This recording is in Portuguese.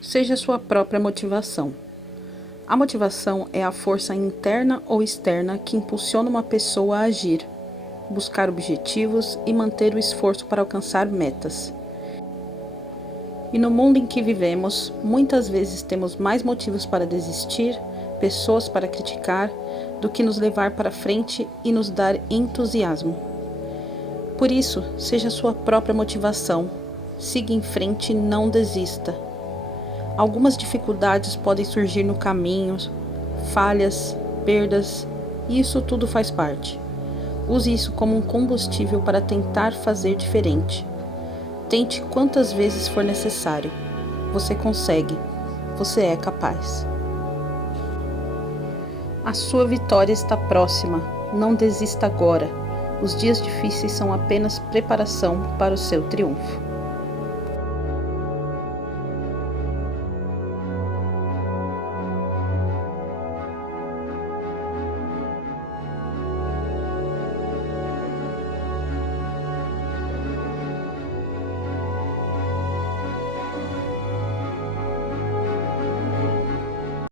Seja sua própria motivação. A motivação é a força interna ou externa que impulsiona uma pessoa a agir, buscar objetivos e manter o esforço para alcançar metas. E no mundo em que vivemos, muitas vezes temos mais motivos para desistir, pessoas para criticar, do que nos levar para frente e nos dar entusiasmo. Por isso, seja sua própria motivação. Siga em frente e não desista. Algumas dificuldades podem surgir no caminho, falhas, perdas, e isso tudo faz parte. Use isso como um combustível para tentar fazer diferente. Tente quantas vezes for necessário. Você consegue. Você é capaz. A sua vitória está próxima. Não desista agora. Os dias difíceis são apenas preparação para o seu triunfo.